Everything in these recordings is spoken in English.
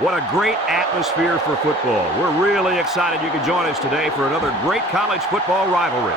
What a great atmosphere for football. We're really excited you could join us today for another great college football rivalry.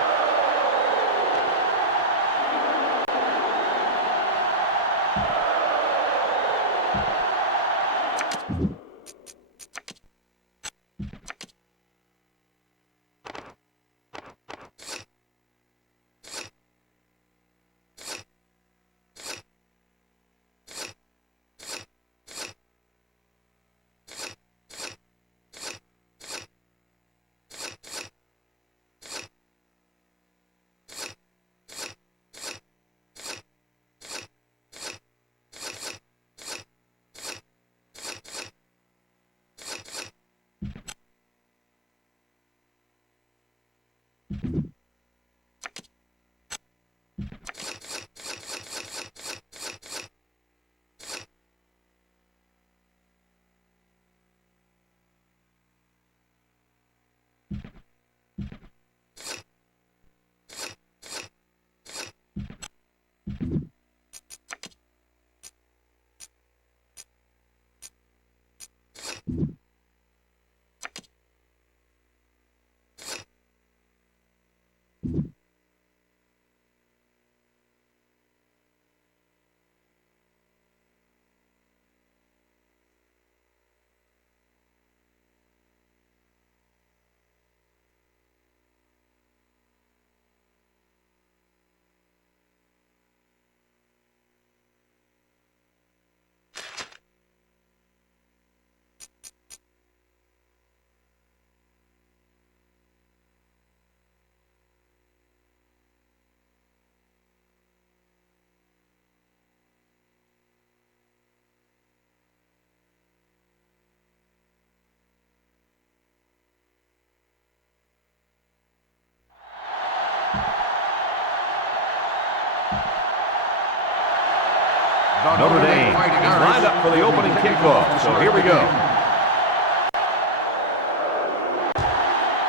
Notre Dame is lined up for the opening kickoff, so here we go.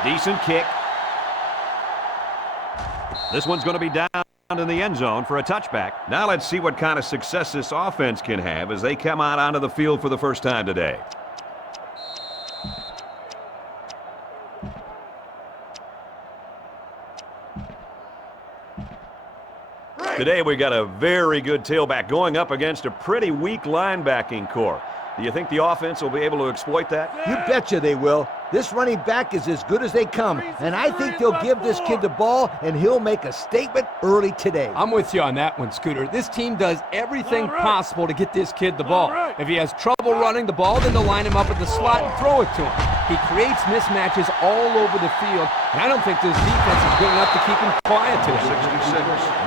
Decent kick. This one's going to be down in the end zone for a touchback. Now let's see what kind of success this offense can have as they come out onto the field for the first time today. Today we got a very good tailback going up against a pretty weak linebacking core. Do you think the offense will be able to exploit that? You betcha they will. This running back is as good as they come, and I think they'll give this kid the ball, and he'll make a statement early today. I'm with you on that one, Scooter. This team does everything possible to get this kid the ball. If he has trouble running the ball, then they'll line him up at the slot and throw it to him. He creates mismatches all over the field, and I don't think this defense is good enough to keep him quiet today. 66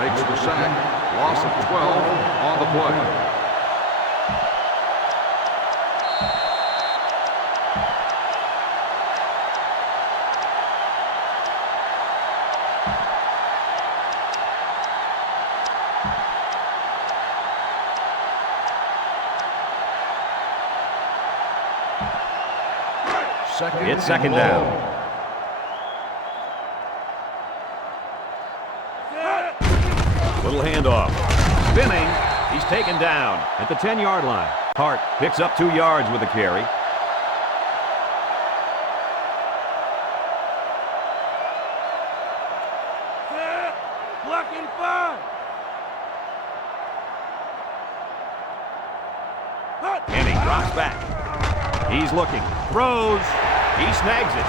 makes the sack. Loss of 12 on the play. It's second down. Little handoff. Spinning. He's taken down at the 10-yard line. Hart picks up 2 yards with the carry. Blocking 5. And he drops back. He's looking. Throws. He snags it.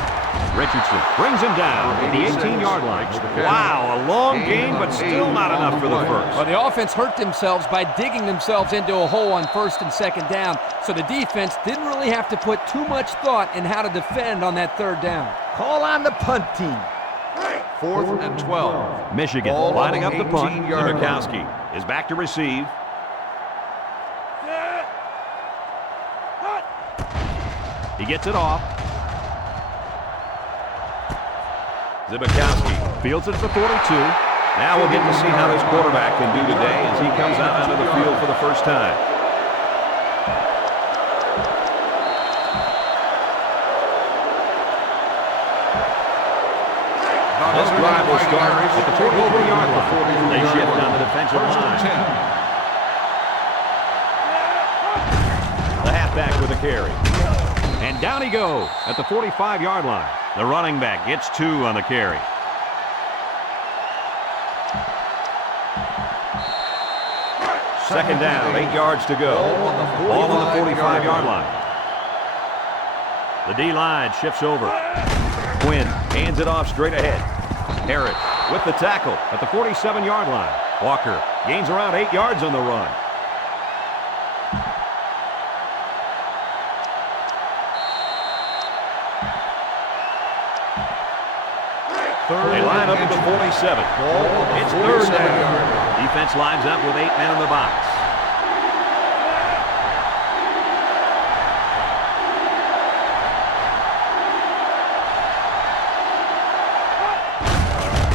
Richardson brings him down at the 18-yard line. Wow, a long gain, but still not enough for the first. Well, the offense hurt themselves by digging themselves into a hole on first and second down, so the defense didn't really have to put too much thought in how to defend on that third down. Call on the punt team. 4th and 12. Michigan lining up the punt. Ncaa is back to receive. He gets it off. Zibikowski fields it at the 42. Now we'll get to see how this quarterback can do today as he comes out onto the field for the first time. This drive will start at the 44-yard line. They shift on the defensive line. The halfback with a carry. And down he goes at the 45-yard line. The running back gets 2 on the carry. Second down, 8 yards to go. Ball on the 45-yard line. The D-line shifts over. Quinn hands it off straight ahead. Harris with the tackle at the 47-yard line. Walker gains around 8 yards on the run. They line up at the 47. It's third down. Defense lines up with 8 men in the box.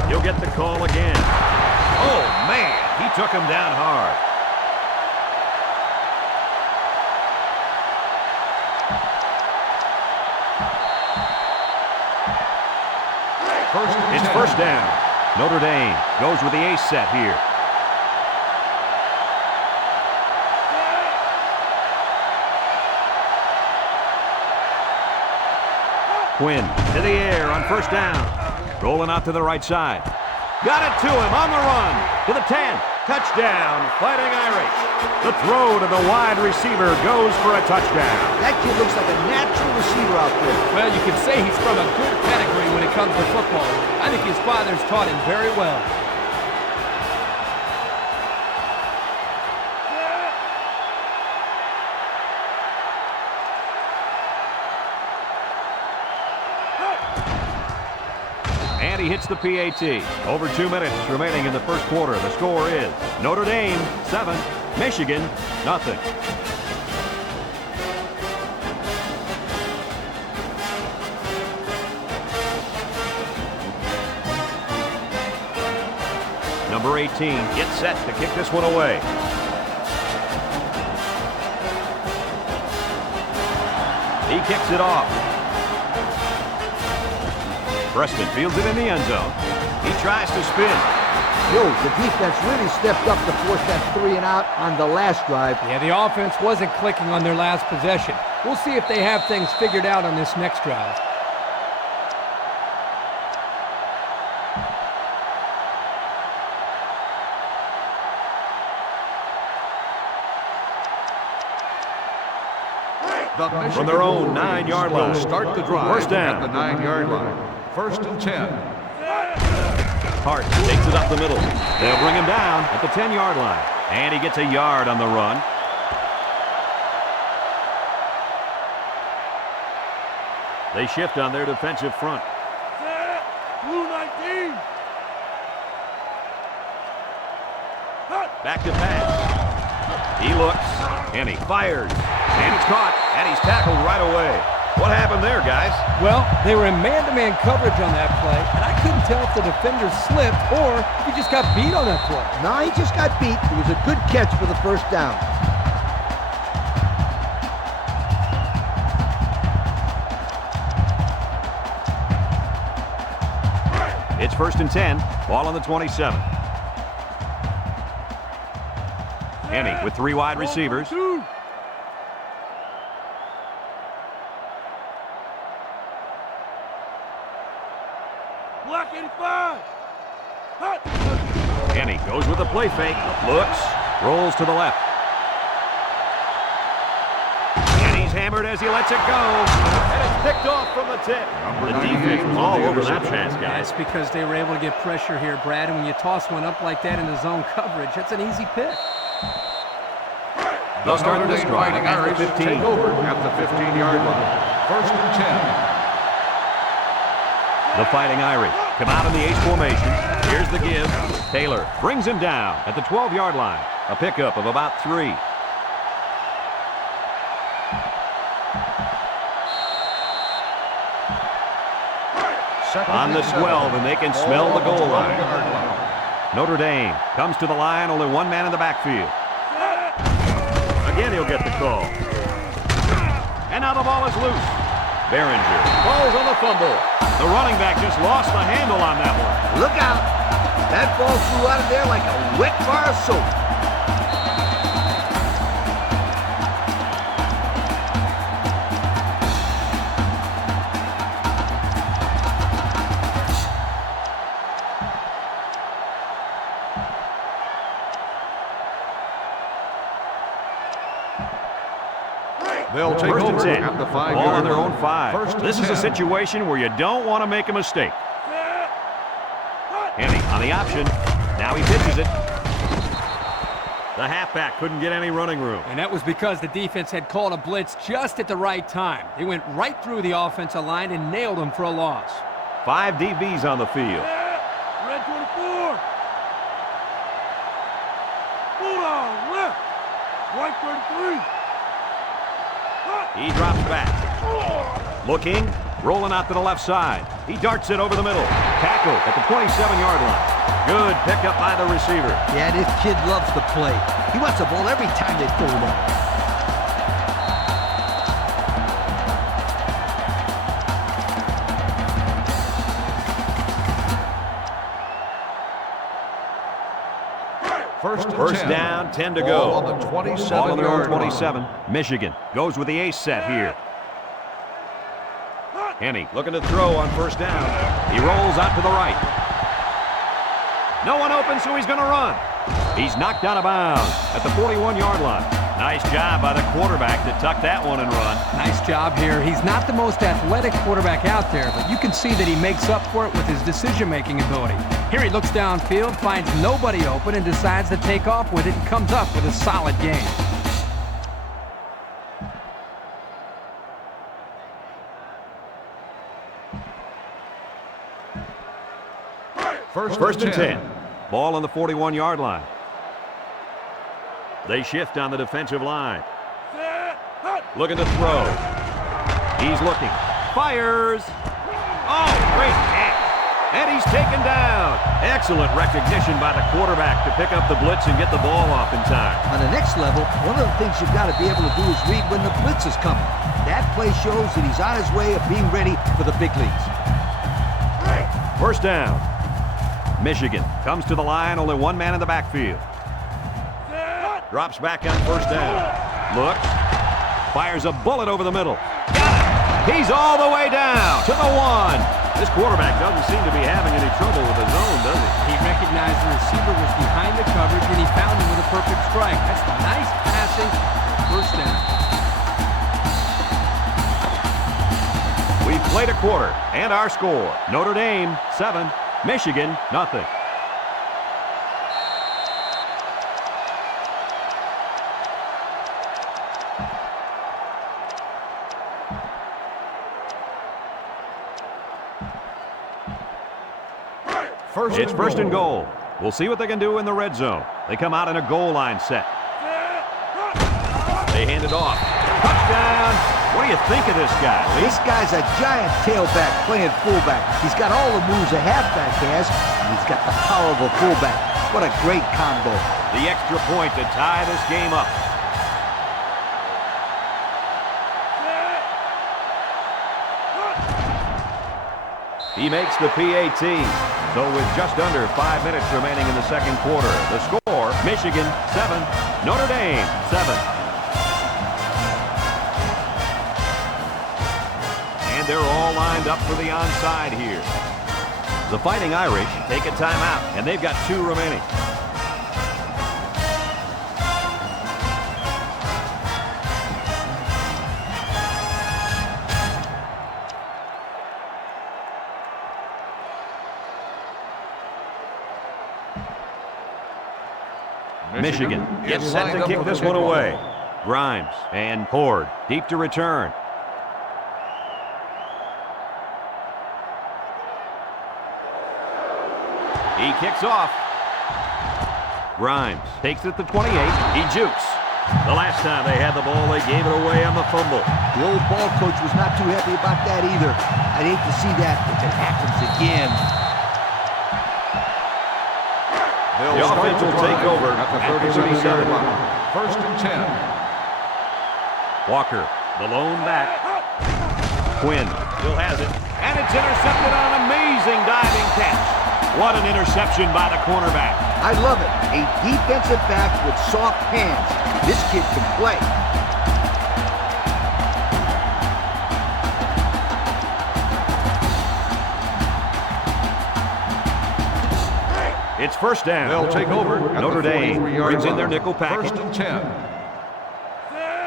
He'll get the call again. Oh, man, he took him down hard. It's first down. Notre Dame goes with the ace set here. Quinn to the air on first down. Rolling out to the right side. Got it to him on the run. To the 10. Touchdown, Fighting Irish. The throw to the wide receiver goes for a touchdown. That kid looks like a natural receiver out there. Well, you can say he's from a good pedigree when it comes to football. I think his father's taught him very well. And he hits the PAT. Over 2 minutes remaining in the first quarter. The score is Notre Dame 7, Michigan nothing. Number 18 gets set to kick this one away. He kicks it off. Preston fields it in the end zone. He tries to spin. Yo, the defense really stepped up to force that 3 and out on the last drive. Yeah, the offense wasn't clicking on their last possession. We'll see if they have things figured out on this next drive. From their own 9-yard line. Start the drive First down. at the 9-yard line. First and 10. Hart takes it up the middle. They'll bring him down at the 10-yard line. And he gets a yard on the run. They shift on their defensive front. Blue 19. Back to pass. He looks, and he fires. And it's caught, and he's tackled right away. What happened there, guys? Well, they were in man-to-man coverage on that play, and I couldn't tell if the defender slipped or if he just got beat on that play. No, he just got beat. It was a good catch for the first down. It's first and 10. Ball on the 27. Henny with 3 wide receivers. Black 85. Henny goes with the play fake. Looks. Rolls to the left. And he's hammered as he lets it go. And it's picked off from the tip. The defense was all over that pass, guys. That's because they were able to get pressure here, Brad, and when you toss one up like that in the zone coverage, that's an easy pick. They'll start this drive Fighting at Irish the 15. take over at the 15-yard line. First and 10. The Fighting Irish come out in the ace formation. Here's the give. Taylor brings him down at the 12-yard line. A pickup of about 3. On the 12, and they can smell the goal line. Notre Dame comes to the line, only 1 man in the backfield. Again, he'll get the call. And now the ball is loose. Behringer falls on the fumble. The running back just lost the handle on that one. Look out. That ball flew out of there like a wet bar of soap. They'll take First and over 10. at the 5-yard Ball on their line. own 5. First and This is a 10. situation where you don't want to make a mistake. Henny on the option. Now he pitches it. The halfback couldn't get any running room. And that was because the defense had called a blitz just at the right time. They went right through the offensive line and nailed him for a loss. 5 DBs on the field. Red 24. Bulldog left. White 33. He drops back. Looking, rolling out to the left side. He darts it over the middle. Tackle at the 27-yard line. Good pickup by the receiver. Yeah, this kid loves to play. He wants the ball every time they throw it up. First down, 10 to Ball go. on the 27-yard Ball on their own line. 27. Michigan goes with the ace set here. Henny looking to throw on first down. He rolls out to the right. No one open, so he's going to run. He's knocked out of bounds at the 41-yard line. Nice job by the quarterback to tuck that one and run. Nice job here. He's not the most athletic quarterback out there, but you can see that he makes up for it with his decision-making ability. Here he looks downfield, finds nobody open, and decides to take off with it and comes up with a solid game. First and 10. Ball on the 41-yard line. They shift on the defensive line. Looking to throw. He's looking. Fires. Oh, great catch. And he's taken down. Excellent recognition by the quarterback to pick up the blitz and get the ball off in time. On the next level, one of the things you've got to be able to do is read when the blitz is coming. That play shows that he's on his way of being ready for the big leagues. First down. Michigan comes to the line, only one man in the backfield. Drops back on first down. Looks. Fires a bullet over the middle. Got it. He's all the way down to the 1. This quarterback doesn't seem to be having any trouble with his own, does he? He recognized the receiver was behind the coverage, and he found him with a perfect strike. That's nice passing. First down. We've played a quarter, and our score, Notre Dame 7, Michigan nothing. It's first and goal. We'll see what they can do in the red zone. They come out in a goal line set. They hand it off. Touchdown. What do you think of this guy, Lee? This guy's a giant tailback playing fullback. He's got all the moves a halfback has, and he's got the power of a fullback. What a great combo. The extra point to tie this game up. He makes the PAT. So with just under 5 minutes remaining in the second quarter, the score, Michigan 7, Notre Dame 7. And they're all lined up for the onside here. The Fighting Irish take a timeout, and they've got 2 remaining. Michigan gets set to kick this one away. Grimes and Horde deep to return. He kicks off. Grimes takes it to 28. He jukes. The last time they had the ball, they gave it away on the fumble. The old ball coach was not too happy about that either. I'd hate to see that if it happens again. The offense will take over at the at the 37-yard 37. line. First and 10. Walker, the lone back. Quinn still has it. And it's intercepted on an amazing diving catch. What an interception by the cornerback. I love it. A defensive back with soft hands. This kid can play. It's first down. They'll take over at Notre the Dame 43-yard brings in their line. nickel package. First and 10.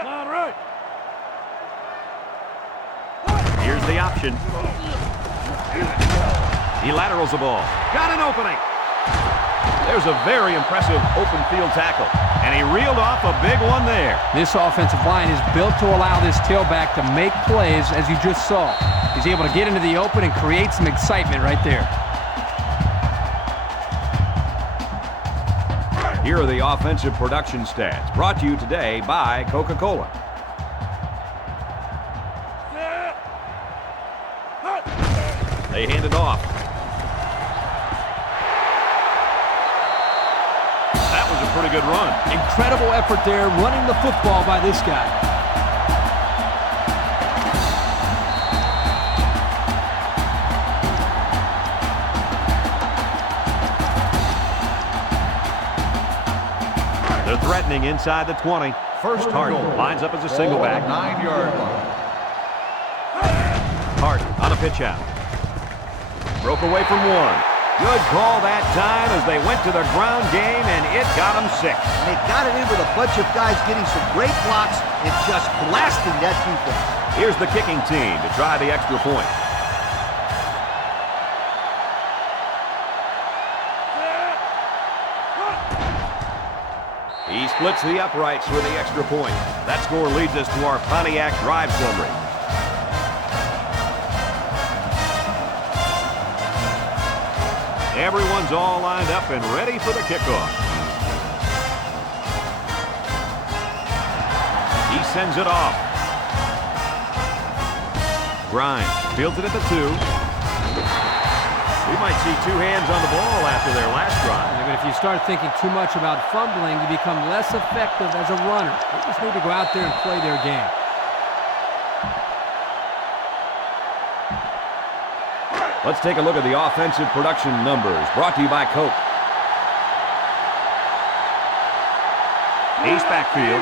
Line right. gives the option. He laterals the ball. Got an opening. There's a very impressive open field tackle. And he reeled off a big one there. This offensive line is built to allow this tailback to make plays, as you just saw. He's able to get into the open and create some excitement right there. Here are the offensive production stats, brought to you today by Coca-Cola. They hand it off. That was a pretty good run. Incredible effort there, running the football by this guy. They're threatening inside the 20. First Hart and goal. lines up as a single back. 9-yard line. Hart on a pitch out. Broke away from one. Good call that time as they went to the ground game, and it got them 6. And they got it in with a bunch of guys getting some great blocks and just blasting that defense. Here's the kicking team to try the extra point. He splits the uprights for the extra point. That score leads us to our Pontiac drive summary. Everyone's all lined up and ready for the kickoff. He sends it off. Grimes fields it at the 2. We might see 2 hands on the ball after their last drive. Yeah, but if you start thinking too much about fumbling, you become less effective as a runner. They just need to go out there and play their game. Let's take a look at the offensive production numbers, brought to you by Coke. Ace backfield.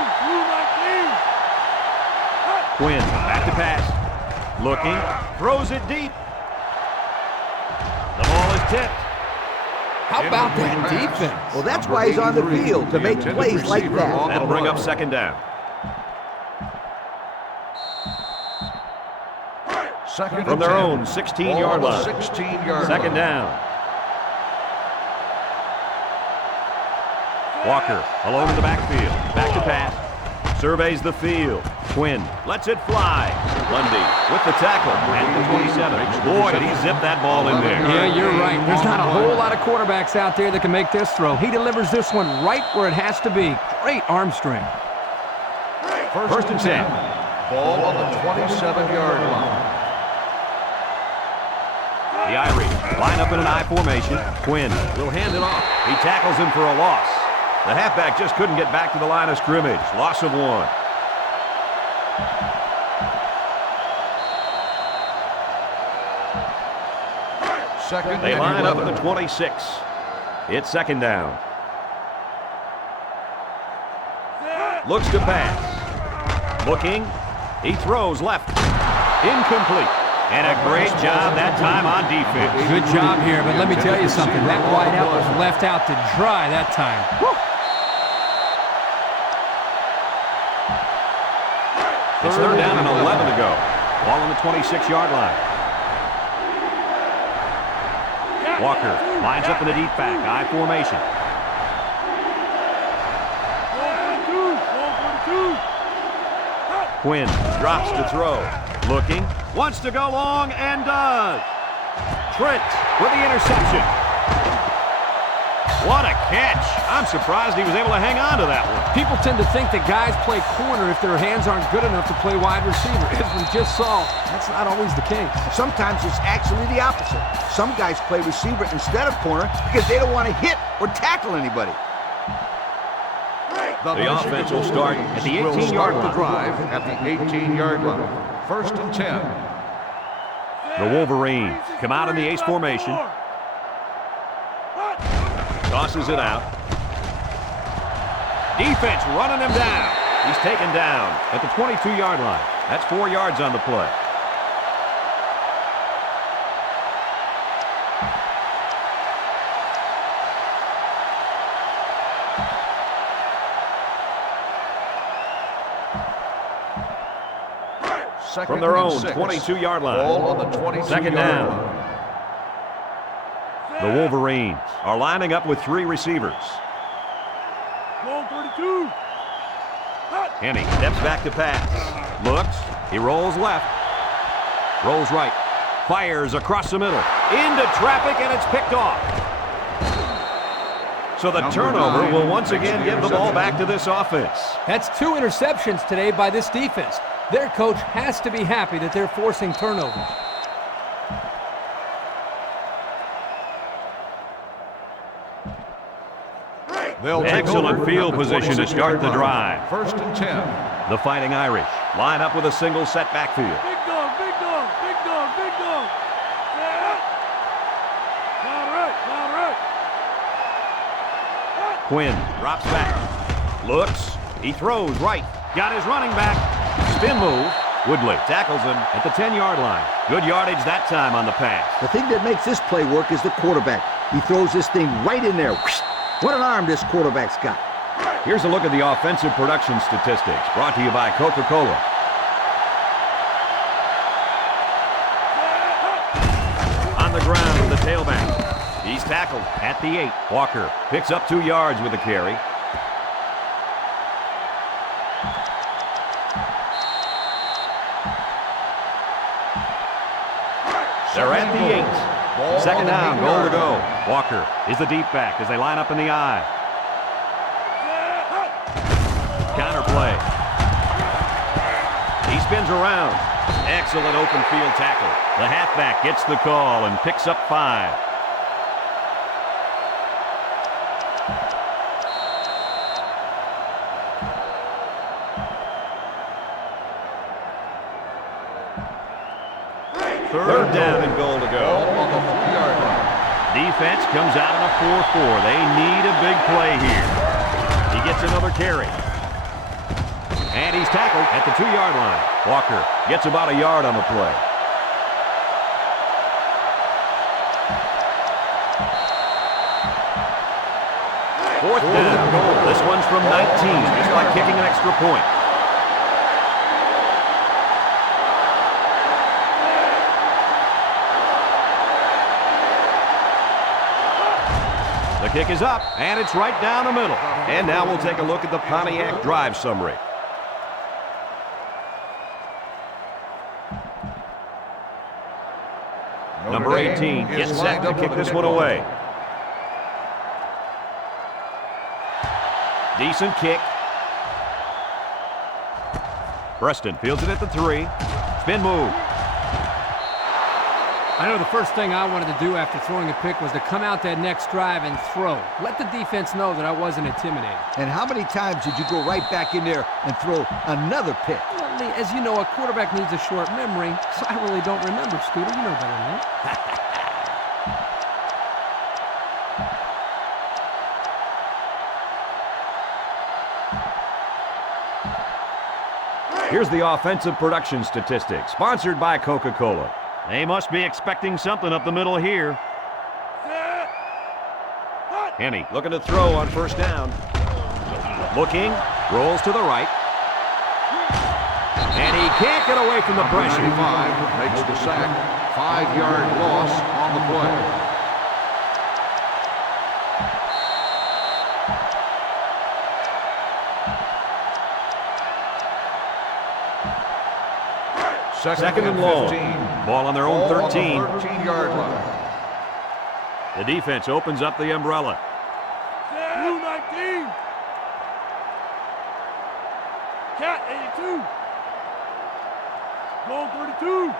Quinn, back to pass. Looking, throws it deep. The ball is tipped. How about that defense? Well, that's why he's on the field, to make plays like that. That'll bring up second down. Second From and their 10. own 16-yard Ball on line. the 16-yard Second line. down. Walker alone in the backfield. Back to pass. Surveys the field. Quinn lets it fly. Lundy with the tackle at the 27. Boy, did he zip that ball in there. Yeah, you're right. There's not a whole lot of quarterbacks out there that can make this throw. He delivers this one right where it has to be. Great arm strength. First and 10. Ball on the 27-yard line. The Irish line up in an I formation. Quinn will hand it off. He tackles him for a loss. The halfback just couldn't get back to the line of scrimmage. Loss of 1. Second They and line up 11. at the 26. It's second down. Looks to pass. Looking. He throws left. Incomplete. And a great job that time on defense. Good job here, but let me tell you something. That wideout was left out to dry that time. Woo! It's third down and 11 to go. Ball on the 26-yard line. Walker lines up in the deep back. I formation. Quinn drops to throw. Looking. Wants to go long and does. Trent with the interception. What a catch. I'm surprised he was able to hang on to that one. People tend to think that guys play corner if their hands aren't good enough to play wide receiver. As we just saw, that's not always the case. Sometimes it's actually the opposite. Some guys play receiver instead of corner because they don't want to hit or tackle anybody. The offense will start at the 18-yard the line. drive at the 18-yard line. First and 10. The Wolverines come out in the ace formation. Tosses it out. Defense running him down. He's taken down at the 22-yard line. That's 4 yards on the play. from their own 6. 22-yard line. Ball on the 22-yard Second down. line. The Wolverines are lining up with 3 receivers. Ball 32. Henny steps back to pass. Looks. He rolls left. Rolls right. Fires across the middle. Into traffic, and it's picked off. So the turnover will once again give the ball back to this offense. That's 2 interceptions today by this defense. Their coach has to be happy that they're forcing turnovers. Excellent field position to start the drive. First and 10. The Fighting Irish line up with a single set backfield. Big dog, big dog, big dog, big dog. Yeah. All right, all right. Quinn drops back. Looks. He throws right. Got his running back. Spin move. Woodley tackles him at the 10-yard line. Good yardage that time on the pass. The thing that makes this play work is the quarterback. He throws this thing right in there. What an arm this quarterback's got. Here's a look at the offensive production statistics brought to you by Coca-Cola. On the ground with the tailback. He's tackled at the 8. Walker picks up 2 yards with the carry. They're at the 8. Second down, goal to go. Walker is the deep back as they line up in the I. Counter play. He spins around. Excellent open field tackle. The halfback gets the call and picks up 5. Third down and goal to go. On the 3-yard line. Defense comes out in a 4-4. They need a big play here. He gets another carry. And he's tackled at the 2-yard line. Walker gets about a yard on the play. Fourth down. This one's from 19, just like kicking an extra point. The kick is up, and it's right down the middle. And now we'll take a look at the Pontiac drive summary. Number 18 gets set to kick this one away. Decent kick. Preston fields it at the 3. Spin move. I know the first thing I wanted to do after throwing a pick was to come out that next drive and throw. Let the defense know that I wasn't intimidated. And how many times did you go right back in there and throw another pick? Well, Lee, as you know, a quarterback needs a short memory, so I really don't remember, Scooter. You know better than that. Here's the offensive production statistics, sponsored by Coca-Cola. They must be expecting something up the middle here. Henny looking to throw on first down. Looking, rolls to the right. And he can't get away from the pressure. 95 makes the sack. 5-yard loss on the play. Second and long. 15. Ball on their own 13. 13-yard line. The defense opens up the umbrella. Blue 19. Cat 82. Goal 32.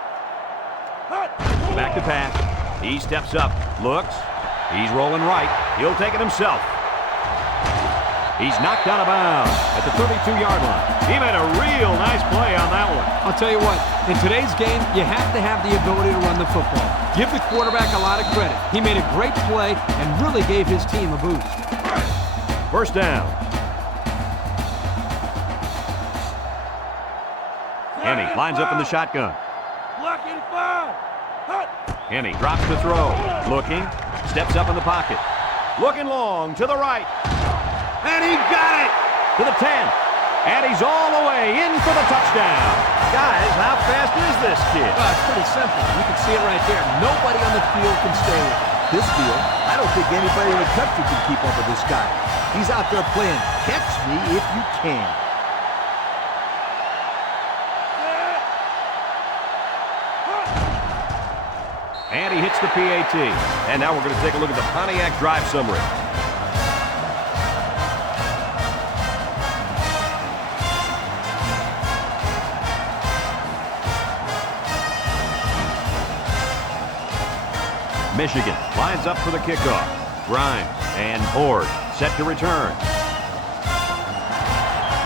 Hut. Back to pass. He steps up, looks. He's rolling right. He'll take it himself. He's knocked out of bounds at the 32-yard line. He made a real nice play on that one. I'll tell you what, in today's game, you have to have the ability to run the football. Give the quarterback a lot of credit. He made a great play and really gave his team a boost. First down. Henny lines up in the shotgun. Black 85. Hut. Henny drops to throw. Looking, steps up in the pocket. Looking long to the right. And he got it to the 10. And he's all the way in for the touchdown. Guys, how fast is this kid? Well, it's pretty simple. You can see it right there. Nobody on the field can stay with him. This field, I don't think anybody in the country can keep up with this guy. He's out there playing catch me if you can. And he hits the PAT. And now we're going to take a look at the Pontiac drive summary. Michigan lines up for the kickoff. Grimes and Ford set to return.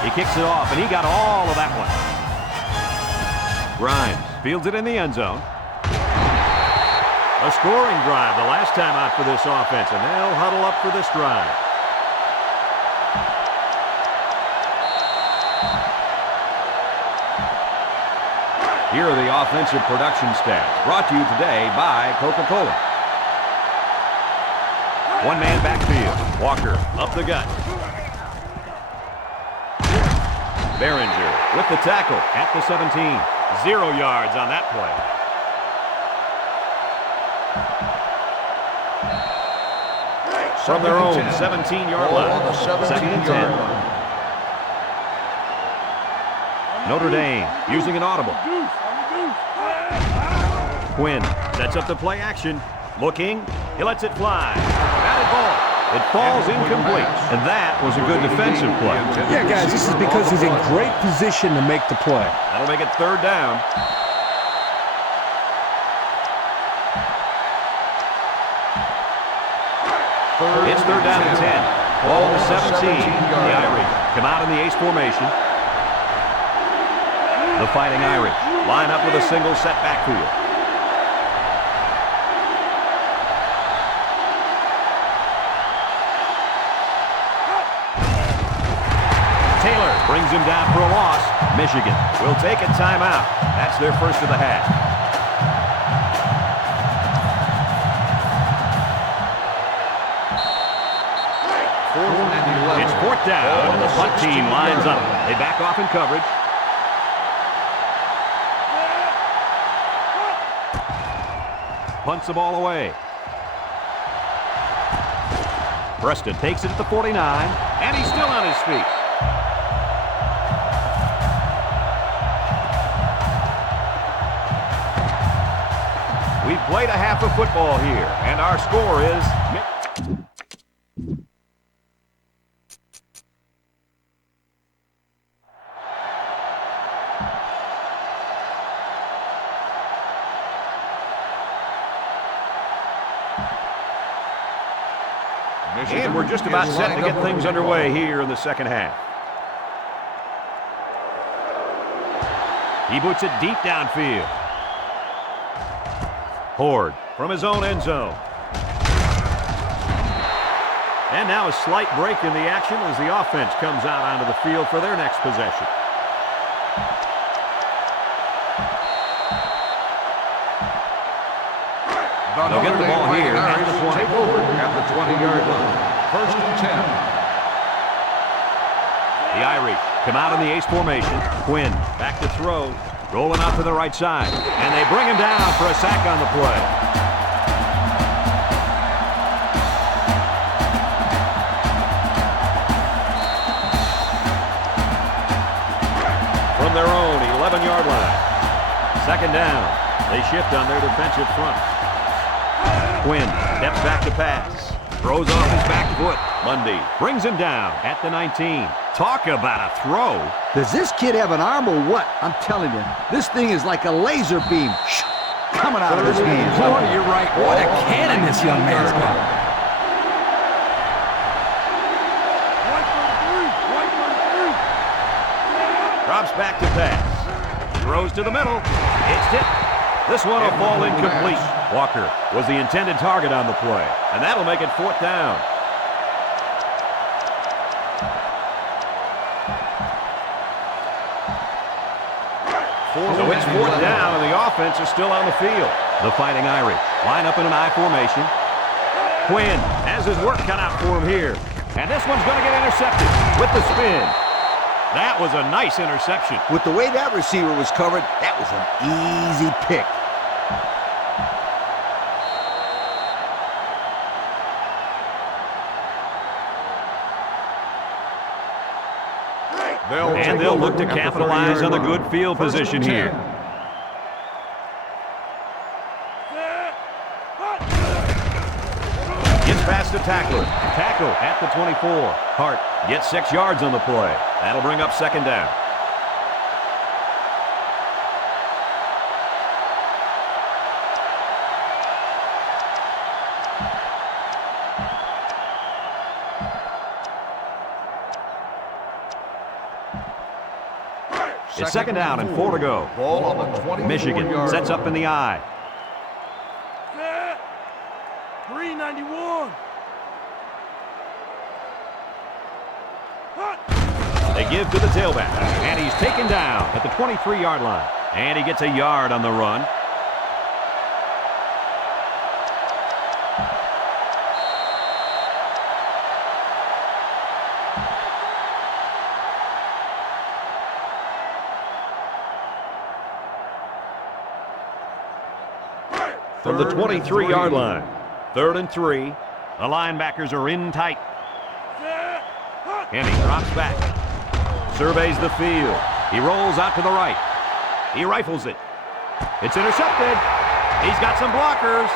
He kicks it off, and he got all of that one. Grimes fields it in the end zone. A scoring drive the last time out for this offense, and they'll huddle up for this drive. Here are the offensive production stats, brought to you today by Coca-Cola. One-man backfield. Walker up the gut. Behringer with the tackle at the 17. 0 yards on that play. From their own 17-yard line. Second and 10. Notre Dame using an audible. Quinn sets up the play action. Looking. He lets it fly. Batted ball. It falls incomplete. And that was a good defensive play. Yeah, guys, this is because he's in great position to make the play. That'll make it third down. It's third down and 10. Ball to 17. The Irish come out in the ace formation. The Fighting Irish line up with a single set backfield. Taylor brings him down for a loss. Michigan will take a timeout. That's their first of the half. It's fourth down, and the punt team lines up. They back off in coverage. Punts the ball away. Preston takes it at the 49, and he's still on his feet. We've played a half of football here, and our score is... And we're just about set to get things underway here in the second half. He boots it deep downfield. Horde from his own end zone. And now a slight break in the action as the offense comes out onto the field for their next possession. They'll get the ball here at the 20. Take over at the 20-yard line. First and 10. The Irish come out in the ace formation. Quinn back to throw. Rolling out to the right side. And they bring him down for a sack on the play. From their own 11-yard line. Second down. They shift on their defensive front. Quinn steps back to pass. Throws off his back foot. Mundy brings him down at the 19. Talk about a throw. Does this kid have an arm or what? I'm telling you, this thing is like a laser beam coming out of his hands. Boy, you're right. What a cannon this young man's got. Drops back to pass. Throws to the middle. It's tipped. This one will fall incomplete. Walker was the intended target on the play, and that'll make it fourth down. So it's fourth down, and the offense is still on the field. The Fighting Irish line up in an I formation. Quinn has his work cut out for him here. And this one's going to get intercepted with the spin. That was a nice interception. With the way that receiver was covered, that was an easy pick. And they'll look to capitalize on the good field position here. Gets past the tackler. Tackle at the 24. Hart gets 6 yards on the play. That'll bring up second down. It's second down and 4 to go. Ball on the 24-yard Michigan sets up in the I. 391. They give to the tailback, and he's taken down at the 23-yard line. And he gets a yard on the run. From the 23-yard line, 3rd and 3. The linebackers are in tight. And he drops back. Surveys the field. He rolls out to the right. He rifles it. It's intercepted. He's got some blockers.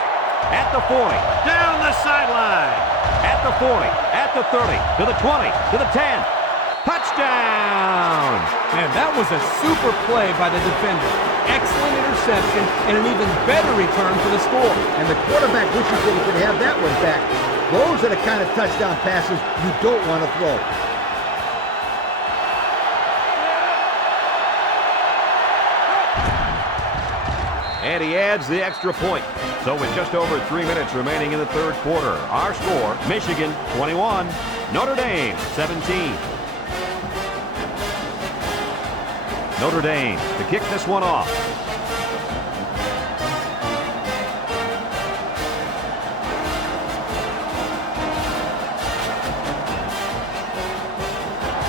At the 40. Down the sideline. At the 40. At the 30. To the 20. To the 10. Touchdown! Man, that was a super play by the defender. Excellent interception and an even better return for the score. And the quarterback wishes that he could have that one back. Those are the kind of touchdown passes you don't want to throw. And he adds the extra point. So with just over 3 minutes remaining in the 3rd quarter, our score, Michigan 21, Notre Dame 17. Notre Dame to kick this one off.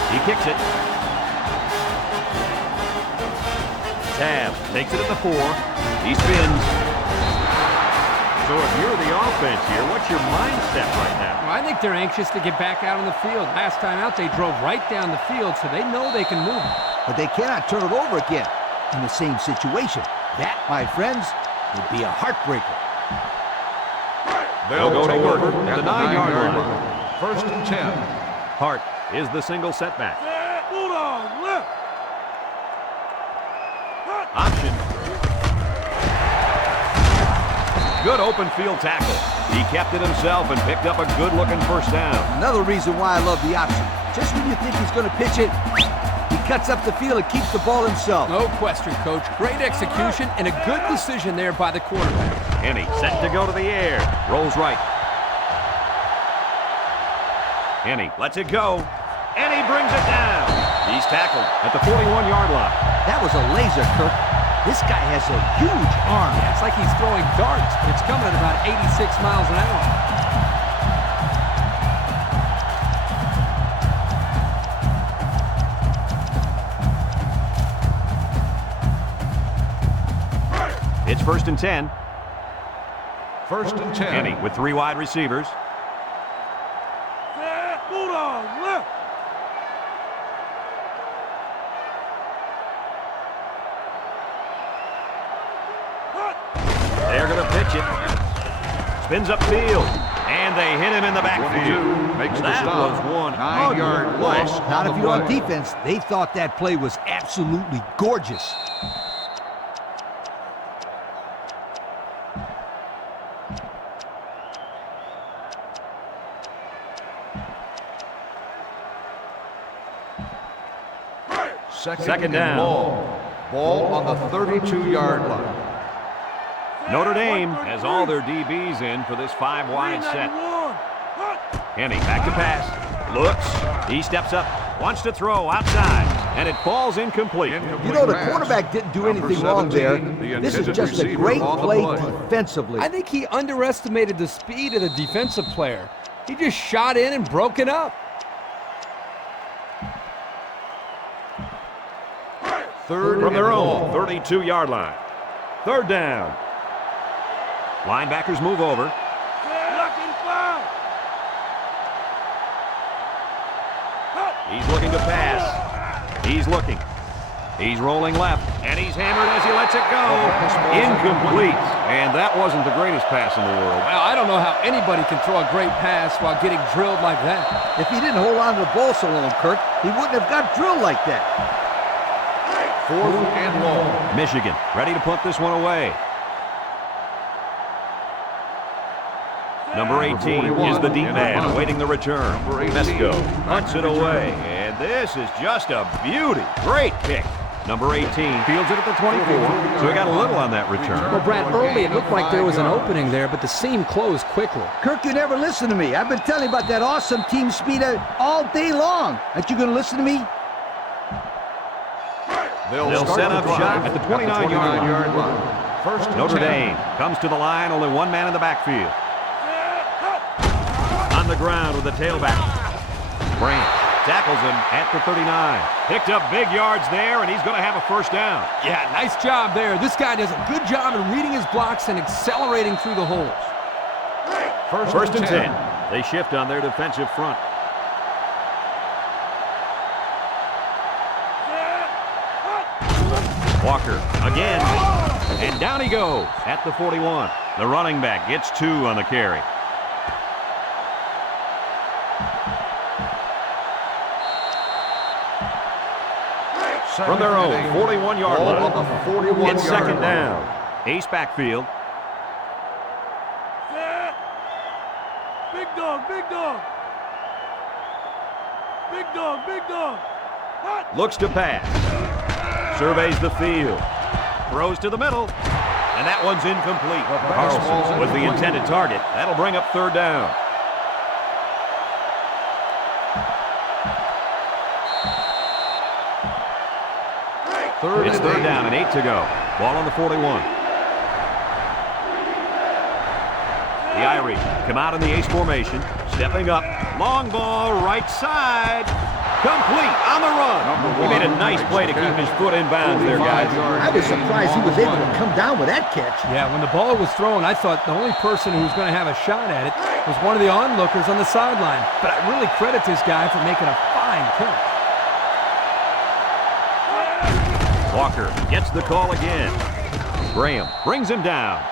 He kicks it. Tab takes it at the 4. He spins. So if you're the offense here, what's your mindset right now? Well, I think they're anxious to get back out on the field. Last time out, they drove right down the field, so they know they can move it. But they cannot turn it over again in the same situation. That, my friends, would be a heartbreaker. They'll go to work at the 9-yard line. 1st and 10. Hart is the single setback. Bulldog left. Option. Good open field tackle. He kept it himself and picked up a good-looking first down. Another reason why I love the option. Just when you think he's going to pitch it, he cuts up the field and keeps the ball himself. No question, Coach. Great execution and a good decision there by the quarterback. Henny set to go to the air. Rolls right. Henny lets it go. And he brings it down. He's tackled at the 41-yard line. That was a laser, Kirk. This guy has a huge arm. Yeah, it's like he's throwing darts, but it's coming at about 86 miles an hour. It's 1st and 10. 1st and 10. Henny with 3 wide receivers. Bulldog left. They're going to pitch it. Spins upfield. And they hit him in the backfield. 22 makes the That stop. was one 9-yard loss. Not on if the you're on play. defense. They thought that play was absolutely gorgeous. Second down. Ball on the 32-yard line. Notre Dame has all their DBs in for this 5-wide set. 391. Henny back to pass. Looks. He steps up. Wants to throw outside. And it falls incomplete. You know, the quarterback didn't do anything wrong there. This is just a great play defensively. I think he underestimated the speed of the defensive player. He just shot in and broke it up. third from their and own long. 32-yard line. Third down. Linebackers move over. Blocking five. He's looking to pass. He's looking. He's rolling left, and he's hammered as he lets it go. Incomplete. And that wasn't the greatest pass in the world. Well, I don't know how anybody can throw a great pass while getting drilled like that. If he didn't hold on to the ball so long, Kirk, he wouldn't have got drilled like that. Fourth and long. Michigan ready to punt this one away. Number 18 is the deep man awaiting the return. Mesco punts it away, and this is just a beauty. Great kick. Number 18 fields it at the 24, so he got a little on that return. Well, Brad, early it looked like there was an opening there, but the seam closed quickly. Kirk, you never listen to me. I've been telling you about that awesome team speed all day long. Aren't you going to listen to me? They'll set up shop at the 29-yard line. First and Notre 10. Dame comes to the line, only one man in the backfield. On the ground with the tailback. Branch tackles him at the 39. Picked up big yards there, and he's going to have a first down. Yeah, nice job there. This guy does a good job in reading his blocks and accelerating through the holes. First and 10. They shift on their defensive front. Walker again, and down he goes at the 41. The running back gets 2 on the carry. From their own 41-yard line, it's second down. Ace backfield. Big dog, big dog. Big dog, big dog. Hot. Looks to pass. Surveys the field. Throws to the middle. And that one's incomplete. Carlson was the intended target. That'll bring up third down. It's third down and 8 to go. Ball on the 41. The Irish come out in the ace formation. Stepping up. Long ball, right side. Complete on the run. He made a nice play to keep his foot in bounds there, guys. I was surprised he was able to come down with that catch. Yeah, when the ball was thrown, I thought the only person who was going to have a shot at it was one of the onlookers on the sideline. But I really credit this guy for making a fine catch. Walker gets the call again. Graham brings him down.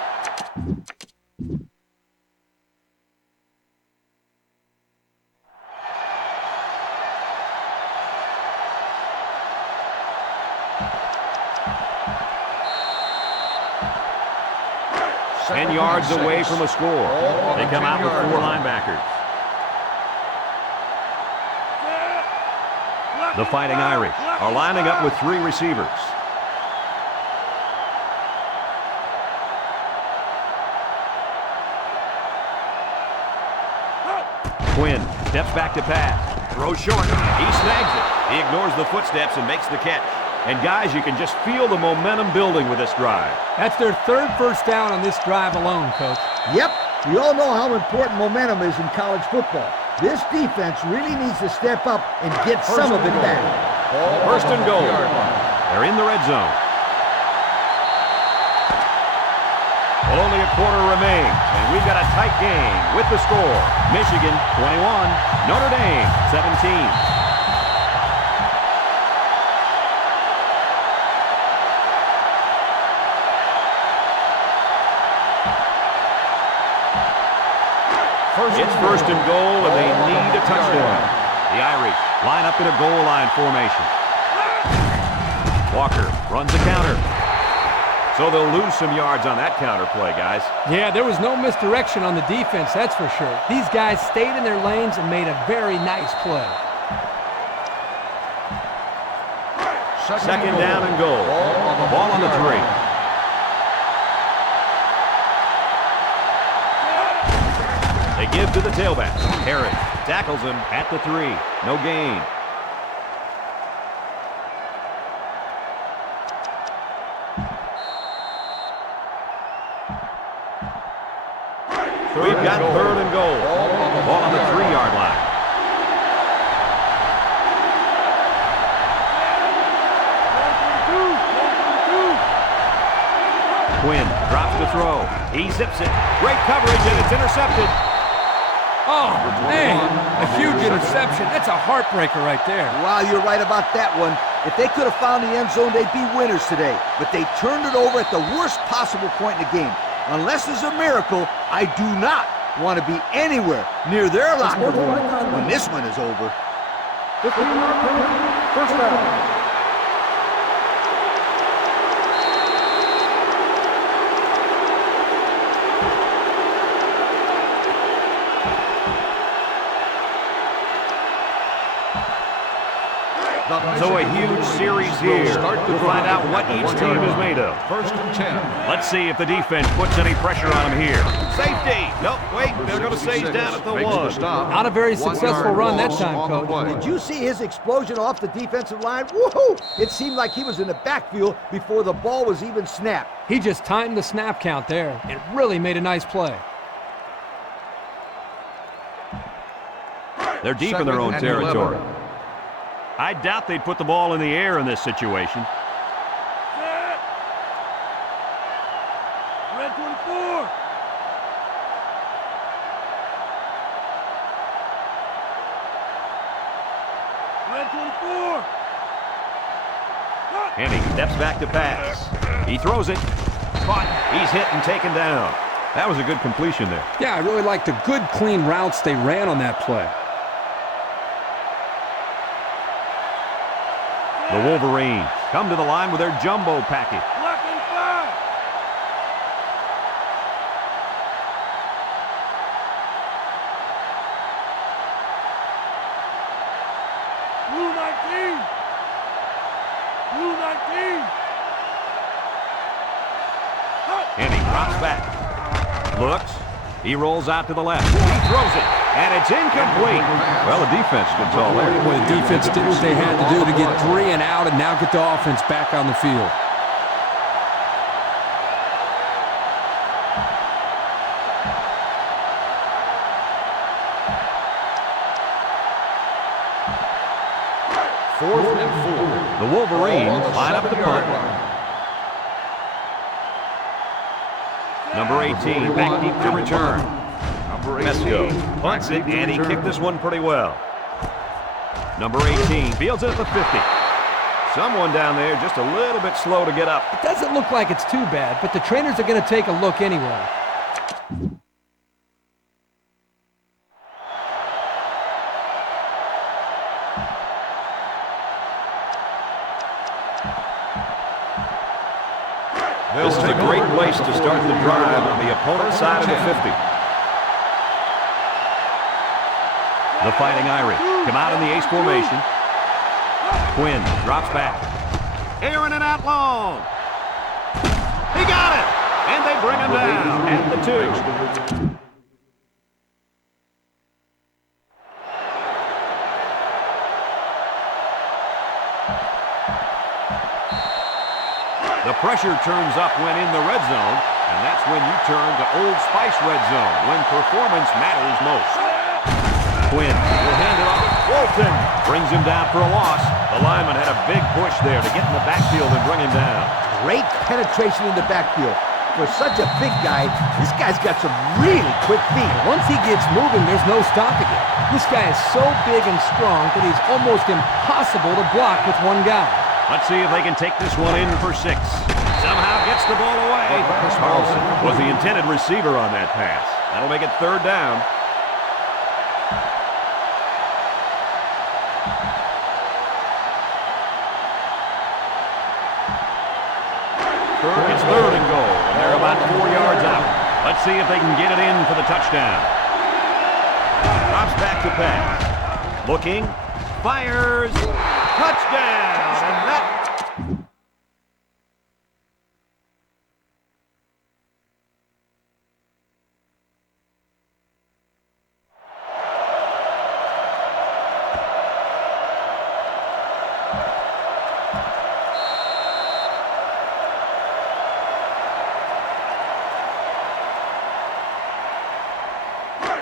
Ten yards away from a score. They come out with 4 linebackers. The Fighting Irish are lining up with 3 receivers. Quinn steps back to pass. Throws short. He snags it. He ignores the footsteps and makes the catch. And guys, you can just feel the momentum building with this drive. That's their 3rd first down on this drive alone, Coach. Yep, we all know how important momentum is in college football. This defense really needs to step up and get some of it back. First and goal. They're in the red zone. Well, only a quarter remains, and we've got a tight game with the score. Michigan 21, Notre Dame 17. It's first and goal, and they need a touchdown. The Irish line up in a goal line formation. Walker runs a counter. So they'll lose some yards on that counter play, guys. Yeah, there was no misdirection on the defense, that's for sure. These guys stayed in their lanes and made a very nice play. Second down and goal. Ball on the 3. They give to the tailback. Harris tackles him at the 3. No gain. We've got third and goal. Ball on the 3-yard line. Quinn drops the throw. He zips it. Great coverage, and it's intercepted. Oh, man, a huge interception. That's a heartbreaker right there. Wow, you're right about that one. If they could have found the end zone, they'd be winners today. But they turned it over at the worst possible point in the game. Unless there's a miracle, I do not want to be anywhere near their locker room when this one is over. 15-yard penalty, first down. So a huge series here. We'll find out what each team is made of. First and 10. Let's see if the defense puts any pressure on them here. Safety! Nope, wait, they're going to say he's down at the one. Not a very successful run that time, Coach. Did you see his explosion off the defensive line? Woohoo! It seemed like he was in the backfield before the ball was even snapped. He just timed the snap count there. It really made a nice play. They're deep in their own territory. I doubt they'd put the ball in the air in this situation. Set. Red 24. Red 24. And he steps back to pass. He throws it. Caught. He's hit and taken down. That was a good completion there. Yeah, I really liked the good, clean routes they ran on that play. The Wolverines come to the line with their jumbo package. Black and 5. Blue 19. Blue 19. And he drops back. Looks. He rolls out to the left. He throws it. And it's incomplete. Well, the defense did all there. Well, the defense did what they had to do to get 3 and out and now get the offense back on the field. Fourth and 4. The Wolverines line up the punt. Number 18 back deep to return. Mesco punts it, and he kicked this one pretty well. Number 18 fields it at the 50. Someone down there just a little bit slow to get up. It doesn't look like it's too bad, but the trainers are going to take a look anyway. This is a great place to start the drive on the opponent's side of the 50. The Fighting Irish come out in the ace formation. Quinn drops back. Aaron and out long. He got it! And they bring him down at the 2. The pressure turns up when in the red zone, and that's when you turn to Old Spice red zone, when performance matters most. Quinn will hand it off. Walton brings him down for a loss. The lineman had a big push there to get in the backfield and bring him down. Great penetration in the backfield. For such a big guy, this guy's got some really quick feet. Once he gets moving, there's no stopping it. This guy is so big and strong that he's almost impossible to block with one guy. Let's see if they can take this one in for 6. Somehow gets the ball away. Carlson was the intended receiver on that pass. That'll make it 3rd down. It's 3rd and goal, and they're about 4 yards out. Let's see if they can get it in for the touchdown. Drops back to pass. Looking. Fires. Touchdown. And that...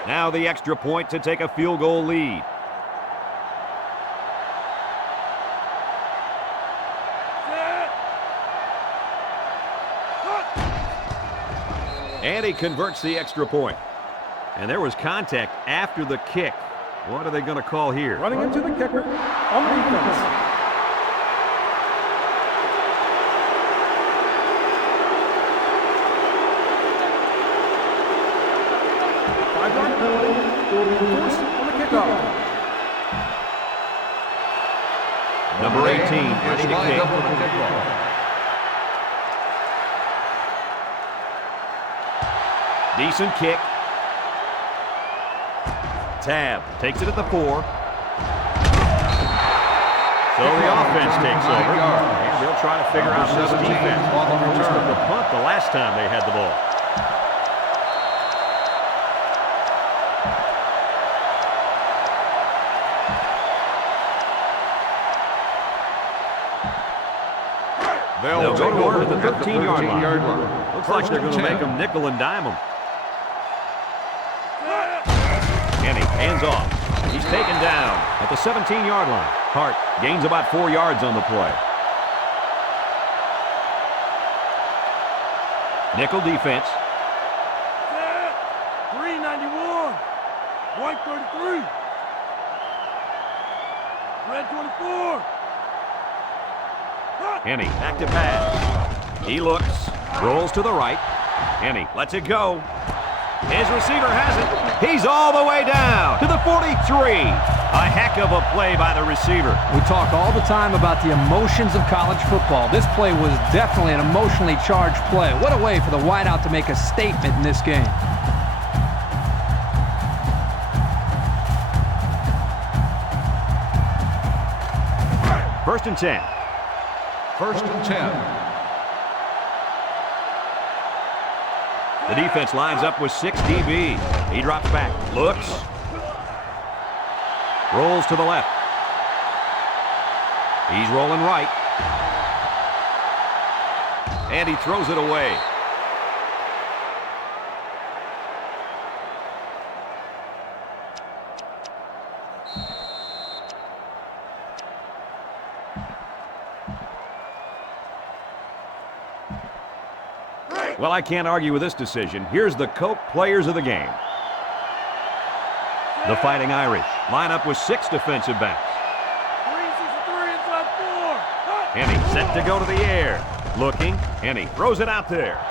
Now the extra point to take a field goal lead. Set. Cut. And he converts the extra point. And there was contact after the kick. What are they going to call here? Running into the kicker on defense. Five-yard penalty will be forced on the kickoff. Number 18, ready to lined kick. up for the kickoff. Decent kick. Tab takes it at the 4. So the offense takes over. And they'll try to figure out this defense. On the Most return. of the punt the last time they had the ball. They'll go to work at the 13-yard line. Looks like they're going to make them nickel and dime them. Kenny hands off. He's taken down at the 17-yard line. Hart gains about 4 yards on the play. Nickel defense. 391. White 33. Red 24. Henny back to pass. He looks, rolls to the right. Henny lets it go. His receiver has it. He's all the way down to the 43. A heck of a play by the receiver. We talk all the time about the emotions of college football. This play was definitely an emotionally charged play. What a way for the wideout to make a statement in this game. First and 10. First and 10. The defense lines up with 6 DB. He drops back, looks, rolls to the left. He's rolling right. And he throws it away. Well, I can't argue with this decision. Here's the Coke players of the game. The Fighting Irish line up with 6 defensive backs. 363 inside 4. Henny set to go to the air. Looking, Henny throws it out there.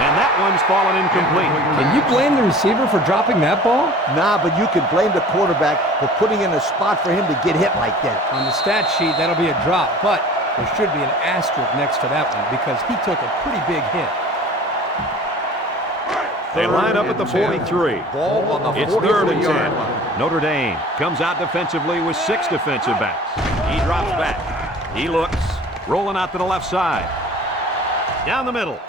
And that one's fallen incomplete. Can you blame the receiver for dropping that ball? Nah, but you can blame the quarterback for putting in a spot for him to get hit like that. On the stat sheet, that'll be a drop, but there should be an asterisk next to that one because he took a pretty big hit. They line up at the 43. Ball on the It's 3rd and 10. 44-yard line. Notre Dame comes out defensively with 6 defensive backs. He drops back. He looks, rolling out to the left side. Down the middle.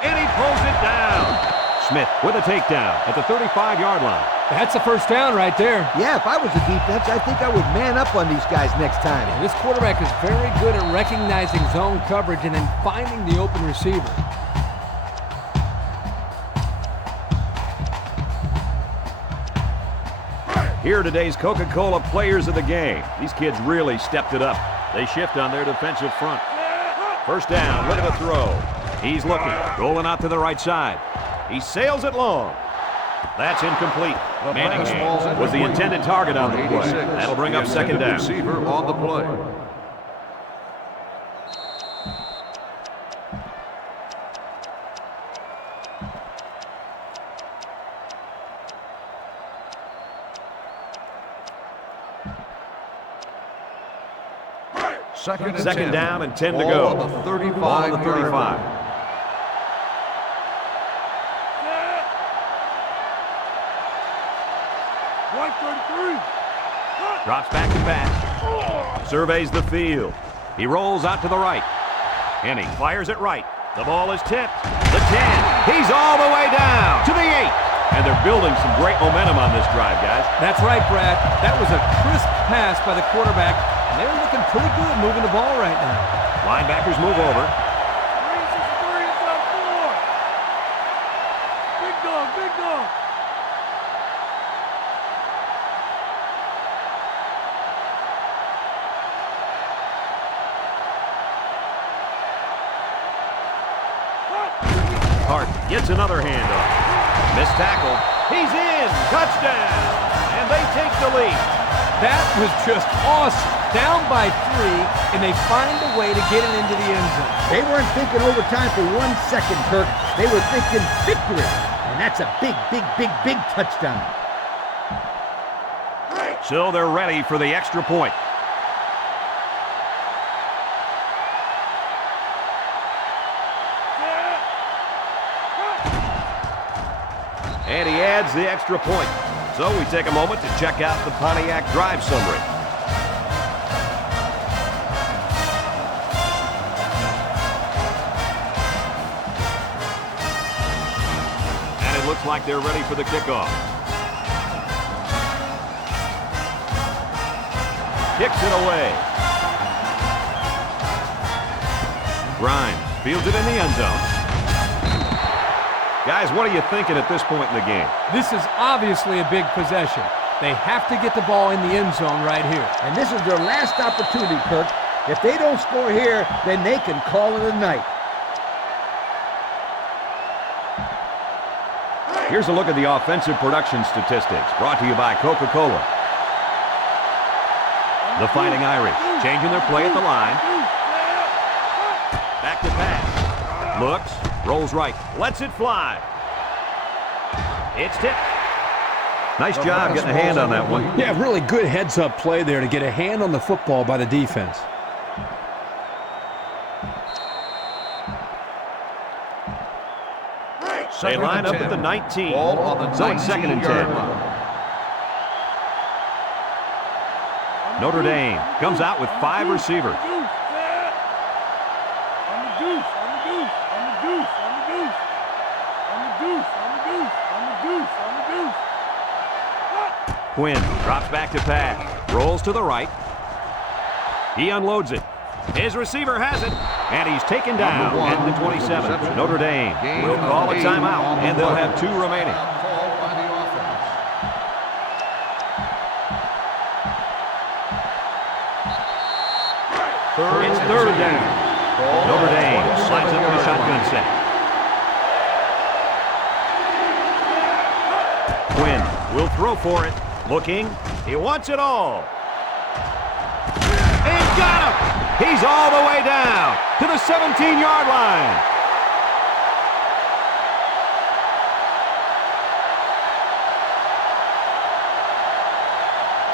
And he pulls it down. Smith with a takedown at the 35-yard line. That's a first down right there. Yeah, if I was the defense, I think I would man up on these guys next time. This quarterback is very good at recognizing zone coverage and then finding the open receiver. Here are today's Coca-Cola players of the game. These kids really stepped it up. They shift on their defensive front. First down, with the throw. He's looking, rolling out to the right side. He sails it long. That's incomplete. Manningham was the intended target on the play. That'll bring up second down. Receiver on the play. Second down and 10 to Ball go. on the 35. Ball on the 35. White 33. Drops back to pass. Surveys the field. He rolls out to the right. Henny fires it right. The ball is tipped. The 10. He's all the way down to the 8. And they're building some great momentum on this drive, guys. That's right, Brad. That was a crisp pass by the quarterback, and they're looking pretty good moving the ball right now. Linebackers move over. 363 inside 4. Big dog, big dog. Hart gets another hand up. Missed tackle. He's in. Touchdown. And they take the lead. That was just awesome. Down by 3, and they find a way to get it into the end zone. They weren't thinking overtime for 1 second, Kirk. They were thinking victory. And that's a big, big, big, big touchdown. So they're ready for the extra point. And he adds the extra point. So we take a moment to check out the Pontiac drive summary. And it looks like they're ready for the kickoff. Kicks it away. Grimes fields it in the end zone. Guys, what are you thinking at this point in the game? This is obviously a big possession. They have to get the ball in the end zone right here. And this is their last opportunity, Kirk. If they don't score here, then they can call it a night. Here's a look at the offensive production statistics, brought to you by Coca-Cola. The Fighting Irish changing their play at the line. Back to pass. Looks, rolls right, lets it fly. It's tipped. Nice job getting a hand on that one. Yeah, really good heads-up play there to get a hand on the football by the defense. They line up at the 19. Ball on the So it's 2nd and 10. Notre Dame comes out with 5 receivers. Quinn drops back to pass. Rolls to the right. He unloads it. His receiver has it. And he's taken down at the 27. Notre Dame will call a timeout, and they'll have 2 remaining. It's 3rd down. Notre Dame slides up to the shotgun set. Quinn will throw for it. Looking. He wants it all. And got him! He's all the way down to the 17-yard line.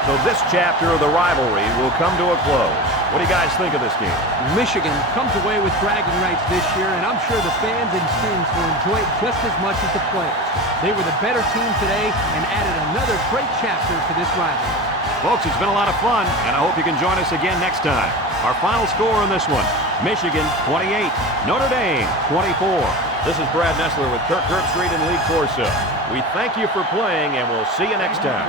So this chapter of the rivalry will come to a close. What do you guys think of this game? Michigan comes away with bragging rights this year, and I'm sure the fans and students will enjoy it just as much as the players. They were the better team today and added another great chapter to this rivalry. Folks, it's been a lot of fun, and I hope you can join us again next time. Our final score in this one, Michigan 28, Notre Dame 24. This is Brad Nessler with Kirk Herbstreit and Lee Corso. We thank you for playing, and we'll see you next time.